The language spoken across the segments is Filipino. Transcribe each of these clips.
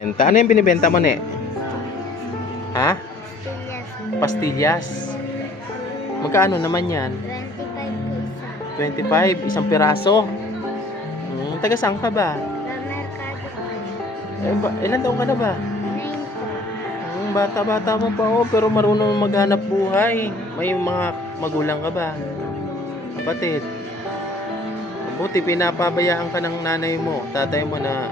Benta? Ano yung binibenta mo, ne? Ha? Pastillas. Magkano naman yan? 25 po isa. 25, isang piraso. Hmm, taga saan ka ba? Sa merkado po. Eh, ba ilan taong ka na ba? 9 po. Hmm, bata-bata mo pa oh, pero marunong maghanap buhay. May mga magulang ka ba? Kapatid. Buti pinapabayaan ka ng nanay mo, tatay mo na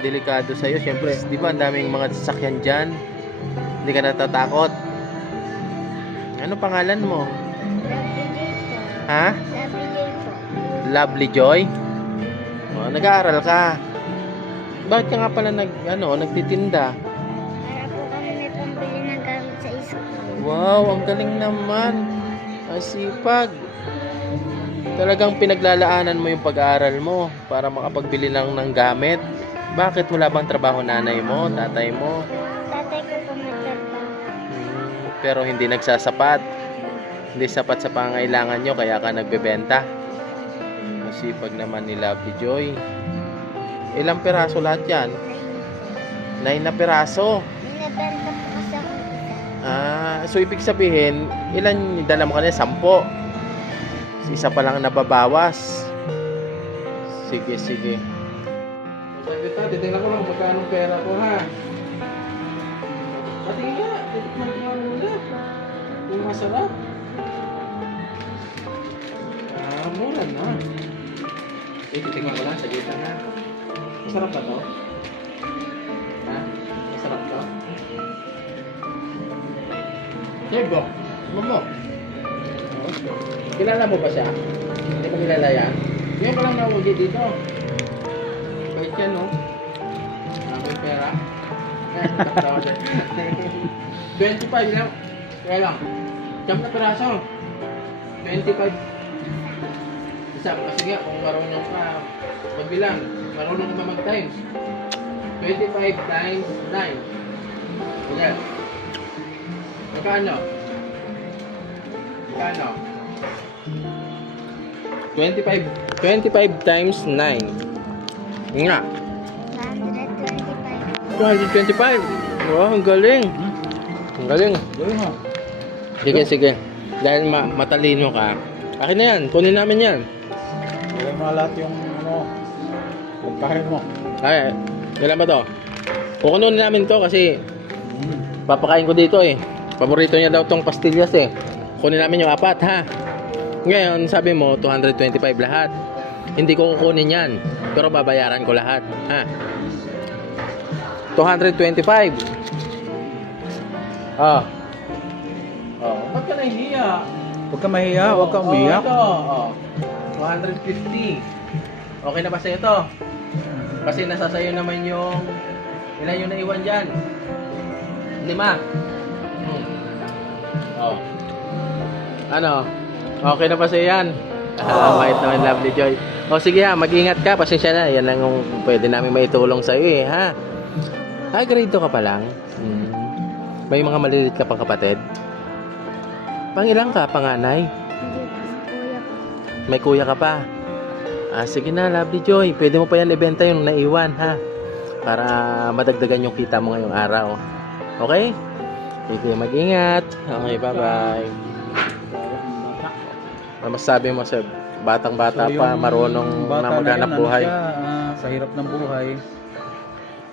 delikado sa'yo. Siyempre, di ba, ang daming mga sasakyan dyan. Hindi ka natatakot. Ano pangalan mo? Lovely J po. Ha? Lovely J po. Lovely Joy? Oh, nag-aaral ka. Bakit ka nga pala nag, ano, nagtitinda? Para po kami may pambili ng gamit sa school. Wow, ang galing naman. Asipag. Talagang pinaglalaanan mo yung pag-aaral mo para makapagbili lang ng gamit. Bakit wala bang trabaho nanay mo, tatay mo? Tatay ko po nagtrabaho. Hmm, pero hindi nagsasapat. Hindi sapat sa pangailangan nyo kaya ka nagbebenta. Masipag naman ni Lovely Joy. Ilang piraso lahat yan? Nine na piraso. Binibenta po kasi ako. Ah, so ibig sabihin, ilan dala mo kanina? Sampo. Isa pa lang nababawas. Sige, sige. Sabi ta, titingnan ko lang magkano pera ko ha. Pati nga, titikman ko nga muna. Kung masarap. Ah, mura na. Eh, titikman ko lang sa gitna na. Masarap ba to? Ha? Masarap to? Ano mo? Kilala mo ba siya? Hindi mo kilala yan? Ngayon ko lang nauwi dito. 25 lang. Kaya lang. Siyam na peraso. 25. Isa, kasi nga, kung marunong ka magbilang, marunong ka mag-times. 25 times 9. Okay. Magkano? Magkano? 25 25 times 9. Nga. 125. 225. Wow, ang galing. Ang galing. Gawin mo. Sige, sige. Dahil ma matalino ka. Akin na yan. Kunin namin yan. Gawin mo lahat yung ano, pagkain mo. Ay, ilan ba to? Kukunin namin to kasi papakain ko dito eh. Paborito niya daw tong pastillas eh. Kunin namin yung apat ha. Ngayon, sabi mo 225 lahat. Hindi ko kukunin yan. Pero babayaran ko lahat. Ha? 225. Ah. Oh, ba't ka nahihiya? Huwag ka mahiya, huwag ka Oh, umiyak. ito. Oh, 250. Okay na ba sa'yo to? Kasi nasa sa'yo naman yung ilan yung naiwan dyan? Lima. Hmm. Oh. Ano? Okay na ba sa'yo yan? Ah, bait naman, lovely joy. O sige ha, mag-ingat ka. Pasensya na. Yan lang yung pwede namin maitulong sa'yo eh, ha? Ay, grade 2 ka pa lang. Hmm. May mga maliliit ka pang kapatid? Pangilang ka, panganay? May kuya ka pa. Ah, sige na, lovely joy. Pwede mo pa yan ibenta yung naiwan, ha? Para madagdagan yung kita mo ngayong araw. Okay? Sige, mag-ingat. Okay, bye-bye. Ano masabi mo sa batang-bata So, pa, marunong bata na maghanap ano buhay? siya, ah, sa hirap ng buhay.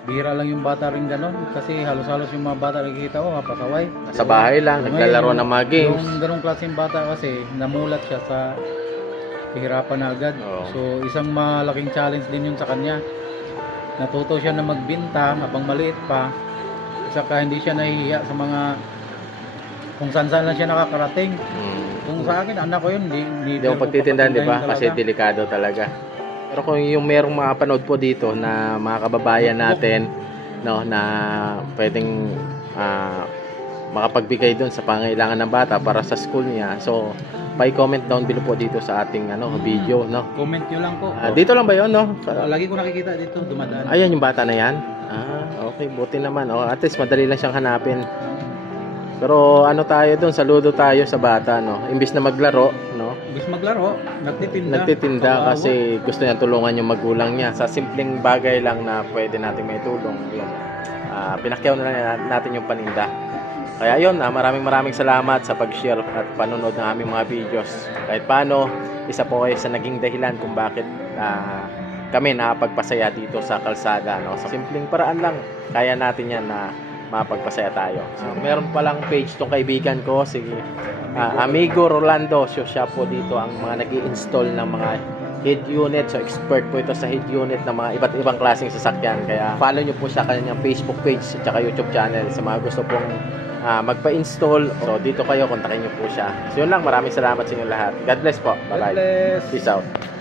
Bira lang yung bata rin ganon. Kasi halos-halos yung mga bata nakikita ko, pasaway. Sa bahay lang, naglalaro Ngayon, ng mga games. Yung ganong klaseng bata kasi, namulat siya sa kahirapan na agad. Oo. So, isang malaking challenge din yun sa kanya. Natuto siya na magbinta habang maliit pa. Saka hindi siya nahihiya sa mga kung saan saan lang siya nakakarating. Hmm. Kung sa akin, anak ko yun, hindi, hindi, Hindi mo pagtitindahan, di ba? Kasi delikado talaga. Pero kung yung merong makapanood po dito na mga kababayan natin, no, na pwedeng ah, makapagbigay doon sa pangailangan ng bata para sa school niya. So, pa-comment down below po dito sa ating ano video, no. Comment nyo lang po. Ah, dito lang ba 'yon, no? Sa- Lagi ko nakikita dito, dumadaan. Ayan yung bata na 'yan. Ah, okay, buti naman. Oh, at least madali lang siyang hanapin. Pero ano tayo doon, saludo tayo sa bata, no. Imbis na maglaro, no. Gusto maglaro, nagtitinda. Nagtitinda Kawawa. kasi gusto niya tulungan yung magulang niya sa simpleng bagay lang na pwede natin may tulong. Yun. ah, pinakyaw na lang natin yung paninda. Kaya yun, ah, maraming maraming salamat sa pag-share at panonood ng aming mga videos. Kahit paano, isa po kayo sa naging dahilan kung bakit ah, kami nakapagpasaya dito sa kalsada. No? Sa simpleng paraan lang, kaya natin yan na mapagpasaya tayo. So, meron palang page tong kaibigan ko, si ah, Amigo Rolando. So, siya po dito ang mga nag install ng mga head unit. So, expert po ito sa head unit ng mga iba't ibang klaseng sasakyan. Kaya, follow nyo po siya kanyang Facebook page at saka YouTube channel sa mga gusto pong ah, magpa-install. So, dito kayo, kontakin nyo po siya. So, yun lang. Maraming salamat sa inyo lahat. God bless po. God Bye-bye. bless. Peace out.